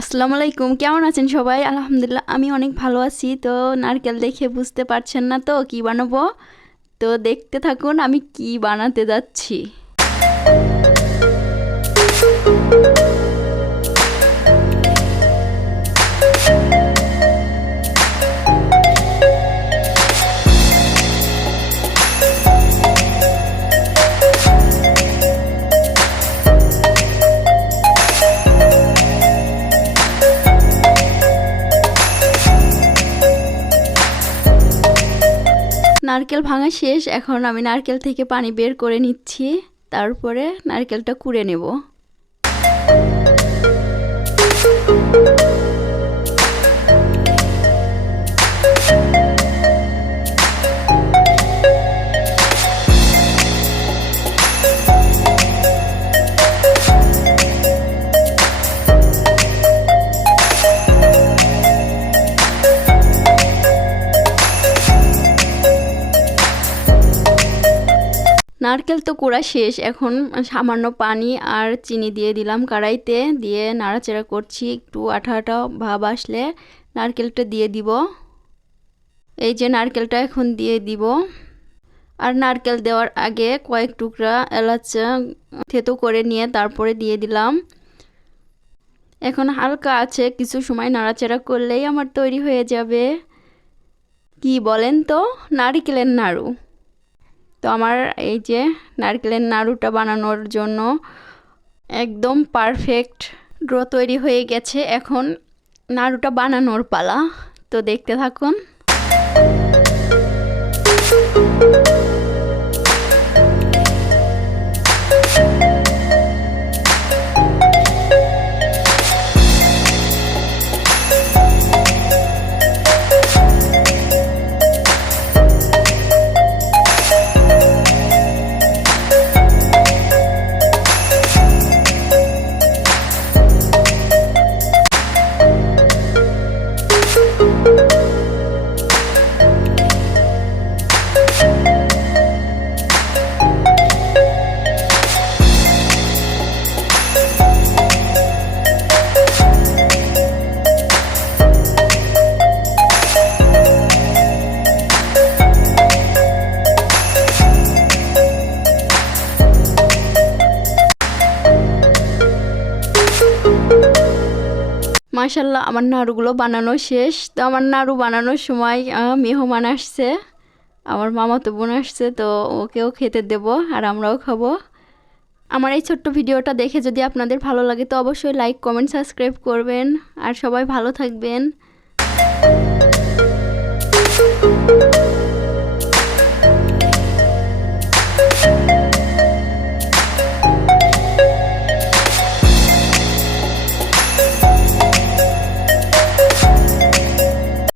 আসসালামু আলাইকুম, কেমন আছেন সবাই? আলহামদুলিল্লাহ আমি অনেক ভালো আছি। তো নারকেল দেখে বুঝতে পারছেন না তো কি বানাবো? তো দেখতে থাকুন আমি কি বানাতে যাচ্ছি। নারকেল ভাঙা শেষ, এখন আমি নারকেল থেকে পানি বের করে নিচ্ছি, তারপরে নারকেলটা কুড়ে নেব। নারকেল তো কুড়া শেষ, এখন সামান্য পানি আর চিনি দিয়ে দিলাম কড়াইতে, দিয়ে নাড়াচাড়া করছি। একটু আঠা আঠা ভাব আসলে নারকেলটা দিয়ে দিব। এই যে নারকেলটা এখন দিয়ে দিব। আর নারকেল দেওয়ার আগে কয়েক টুকরা এলাচ থেতো করে নিয়ে তারপরে দিয়ে দিলাম। এখন হালকা আছে, কিছু সময় নাড়াচাড়া করলেই আমার তৈরি হয়ে যাবে, কি বলেন তো, নারকেলের নাড়ু। তো আমার এই যে নারকেলের নাড়ুটা বানানোর জন্য একদম পারফেক্ট ডো তৈরি হয়ে গেছে। এখন নাড়ুটা বানানোর পালা, তো দেখতে থাকুন। মাশাআল্লাহ আমার নাড়ুগুলো বানানো শেষ। তো আমার নাড়ু বানানোর সময় মেহমান আসছে, আমার মামাতো বোন আসছে, তো ওকেও খেতে দেব আর আমরাও খাবো। আমার এই ছোট্ট ভিডিওটা দেখে যদি আপনাদের ভালো লাগে তো অবশ্যই লাইক, কমেন্ট, সাবস্ক্রাইব করবেন। আর সবাই ভালো থাকবেন।